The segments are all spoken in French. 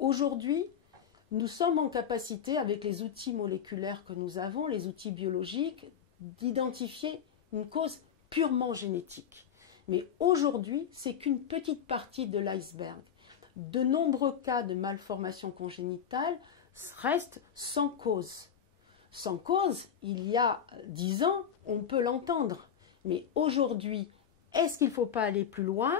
Aujourd'hui, nous sommes en capacité, avec les outils moléculaires que nous avons, les outils biologiques, d'identifier une cause purement génétique. Mais aujourd'hui, c'est qu'une petite partie de l'iceberg. De nombreux cas de malformation congénitale restent sans cause. Sans cause, il y a 10 ans, on peut l'entendre. Mais aujourd'hui, est-ce qu'il ne faut pas aller plus loin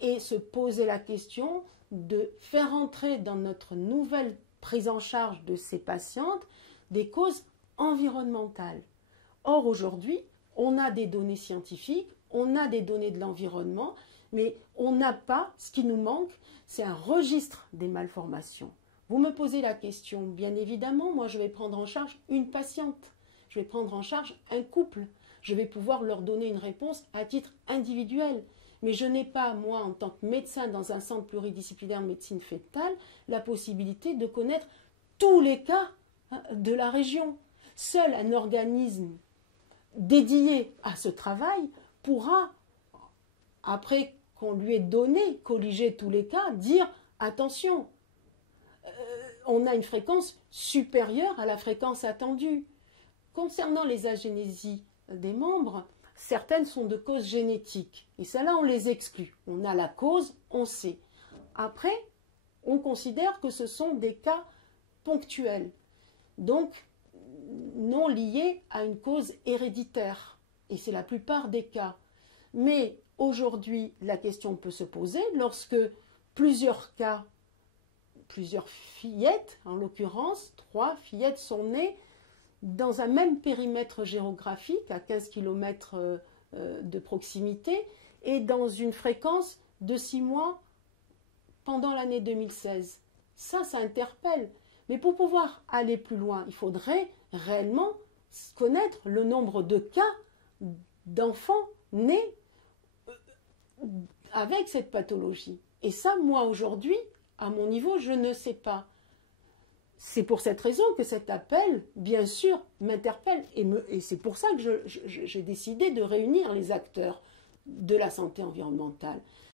et se poser la question de faire entrer dans notre nouvelle prise en charge de ces patientes des causes environnementales? Or, aujourd'hui, on a des données scientifiques, on a des données de l'environnement, mais on n'a pas, ce qui nous manque, c'est un registre des malformations. Vous me posez la question, bien évidemment, moi je vais prendre en charge une patiente, je vais prendre en charge un couple, je vais pouvoir leur donner une réponse à titre individuel. Mais je n'ai pas, moi, en tant que médecin dans un centre pluridisciplinaire de médecine fœtale, la possibilité de connaître tous les cas de la région. Seul un organisme dédié à ce travail pourra, après qu'on lui ait donné, colligé tous les cas, dire attention, on a une fréquence supérieure à la fréquence attendue. Concernant les agénésies des membres, certaines sont de cause génétique. Et celles-là, on les exclut. On a la cause, on sait. Après, on considère que ce sont des cas ponctuels. Donc, non liés à une cause héréditaire. Et c'est la plupart des cas. Mais aujourd'hui, la question peut se poser lorsque plusieurs cas, plusieurs fillettes, en l'occurrence, 3 fillettes sont nées dans un même périmètre géographique, à 15 km de proximité, et dans une fréquence de 6 mois pendant l'année 2016. Ça interpelle. Mais pour pouvoir aller plus loin, il faudrait réellement connaître le nombre de cas d'enfants nés avec cette pathologie. Et ça, moi, aujourd'hui, à mon niveau, je ne sais pas. C'est pour cette raison que cet appel, bien sûr, m'interpelle. Et c'est pour ça que j'ai décidé de réunir les acteurs de la santé environnementale.